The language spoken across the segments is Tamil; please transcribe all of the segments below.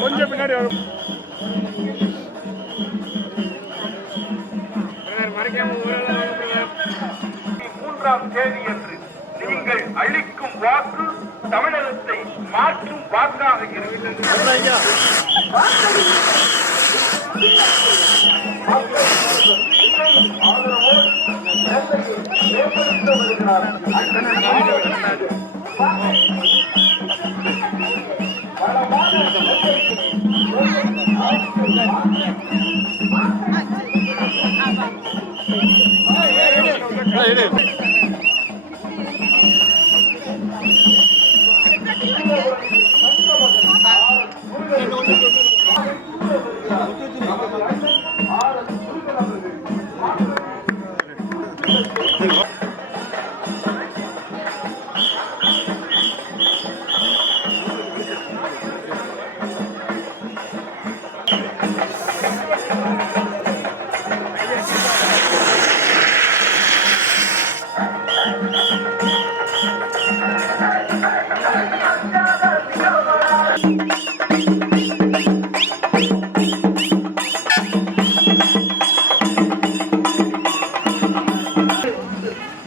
கொஞ்சம் பின்னாடி வரும். மூன்றாம் தேதி என்று நீங்கள் அளிக்கும் வாக்கு தமிழகத்தை மாற்றும் வாக்காக இருக்கிறது.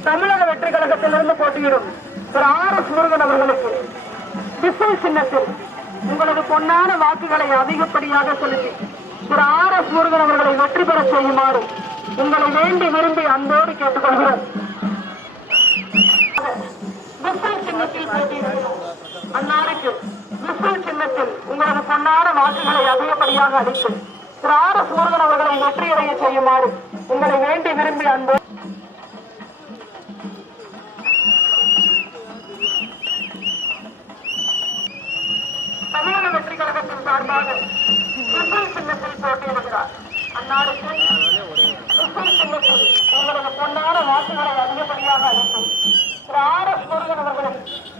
தமிழக வெற்றி கழகத்திலிருந்து போட்டியிடும் திரு ஆர்.எஸ். முருகன் அவர்களுக்கு விசில் சின்னத்தில் உங்களது பொன்னான வாக்குகளை அதிகப்படியாக செலுத்தி திரு ஆர்.எஸ். முருகன் அவர்களை வெற்றி பெற செய்யுமாறு உங்களை வேண்டி விரும்பி அன்போடு கேட்டுக்கொள்கிறோம். விசில் சின்னத்தில் போட்டியிடும் அன்னாருக்கு விசில் சின்னத்தில் உங்களது பொன்னான வாக்குகளை அதிகப்படியாக அளித்து திரு ஆர்.எஸ். முருகன் அவர்களை வெற்றியடைய செய்யுமாறு உங்களை வேண்டி விரும்பி அன்போடு தமிழக வெற்றி கழகத்தின் சார்பாக விசில் சின்னத்தில் போட்டியிடுகிறார். அந்நாளுக்கு விசில் சின்னத்தில் உங்களது பொன்னான வாக்குகளை அதிகப்படியாக அளித்து திரு ஆர்.எஸ். முருகன் அவர்களை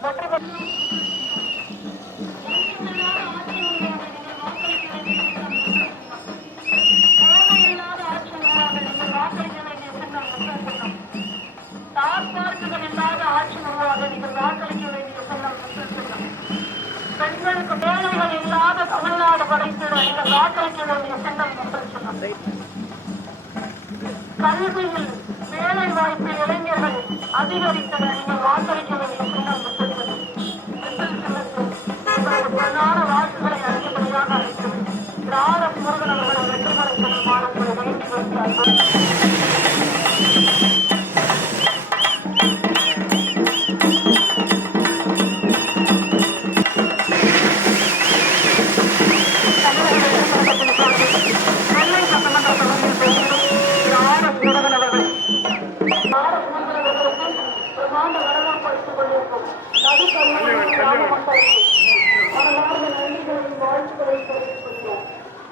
வெற்றி பெற்று பெண்களுக்கு வேலைகள் இல்லாத தமிழ்நாடு படைத்திட நீங்கள் வாக்களிக்க வேண்டிய சின்னம் முன்னிறுத்தம். கல்வியில் வேலை வாய்ப்பு இளைஞர்கள் அதிகரித்திட நீங்கள் வாக்களிக்க வேண்டிய சின்னம் பிரதான வாக்குகளை அதிகப்படியாக அளித்து ஆர்.எஸ். முருகன் அவர்களை வெற்றி பெற செய்யுமாறு உங்களை வேண்டி வைத்தார்கள்.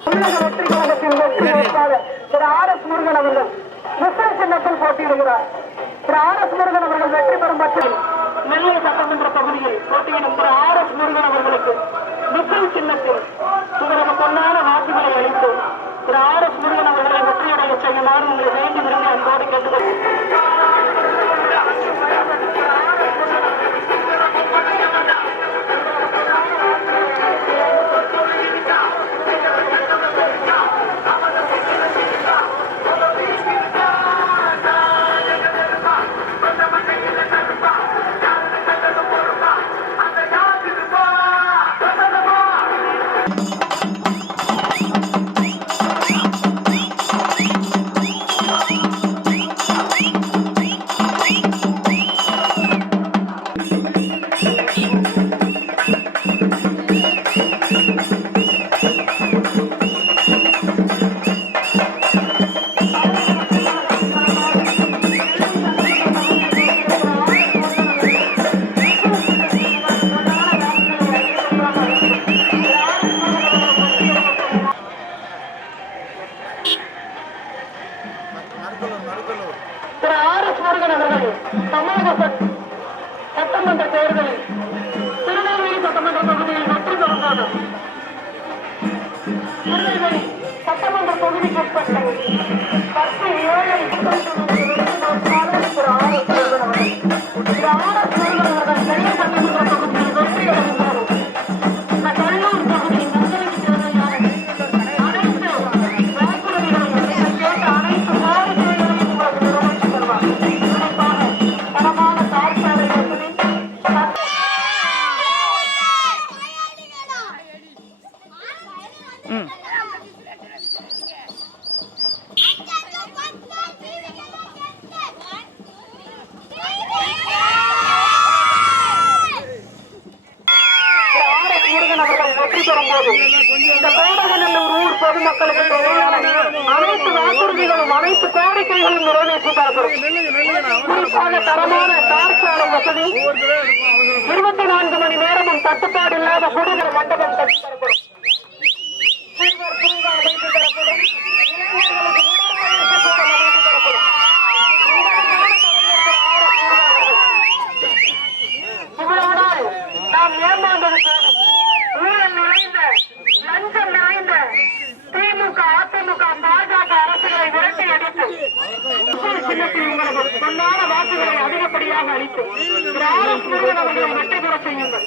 தமிழக வெற்றி கழகத்தின் வெற்றி வேட்பாளர் திரு ஆர்.எஸ். முருகன் அவர்கள் விசில் சின்னத்தில் போட்டியிடுகிறார். திரு ஆர்.எஸ். முருகன் அவர்கள் வெற்றி பெறும் பட்சத்தில் நெல்லை சட்டமன்ற தொகுதியில் போட்டியிடும் திரு ஆர்.எஸ். முருகன் அவர்களுக்கு விசில் சின்னத்தில் இவரது பொன்னான வாக்குகளை அளித்து திரு ஆர்.எஸ். முருகன் அவர்களை வெற்றியடைய செய்யுமாறு உங்களை வேண்டி விரும்பி அன்போடு கேட்டுக்கொள்கிறேன். திரு ஆர்.எஸ். முருகன் அவர்கள் தமிழக சட்டமன்ற தேர்தலில் திருநெல்வேலி சட்டமன்ற தொகுதியில் வெற்றி பெறும்போது திருநெல்வேலி சட்டமன்ற தொகுதிக்கு உட்பட்ட 10 ஏழை திரு ஆர்.எஸ். முருகன் அவர்கள் திரு ஆர்.எஸ். முருகன் அவர்கள் நெல்லை சட்டமன்ற தொகுதியில் வெற்றி அடைந்தார். இந்த கல்லூர் தொகுதியில் மக்களுக்கு தேவையான அனைத்து வாக்குறுதிகளையும் கேட்ட அனைத்து கோரிக்கைகளையும் உங்களுக்கு நிறைவேற்றி தருவார். குறிப்பாக தரமான தார்சாலை வசதி, வெற்றி பெறும்போது இந்த கோடகநல்லூர் ஊர் பொதுமக்களுக்கு தேவையான அனைத்து வாக்குறுதிகளும் அனைத்து கோரிக்கைகளும் நிறைவேற்றி தரப்படும். குறிப்பாக தரமான தார்சாலை வசதி, 24 மணி நேரமும் தட்டுப்பாடு இல்லாத குடிநீர் மண்டபம் கட்டி தரப்படும். சிறுவர் பூங்கா அமைத்து தரப்படும். இளைஞர்களுக்கு உடற்பயிற்சி கூடம் அமைத்து தரப்படும். இவ்வளவு நாள் நாம் ஏமாந்தது போதும். ஊழல் நிறைந்த, லஞ்சம் நிறைந்த திமுக, அதிமுக, பாஜக அரசுகளை விரட்டி அடித்து சின்னத்தில் உங்களுக்கு பொன்னான வாக்குகளை அதிகப்படியாக அளித்து திரு ஆர்.எஸ். முருகன் அவர்களை வெற்றி பெற செய்யுங்கள்.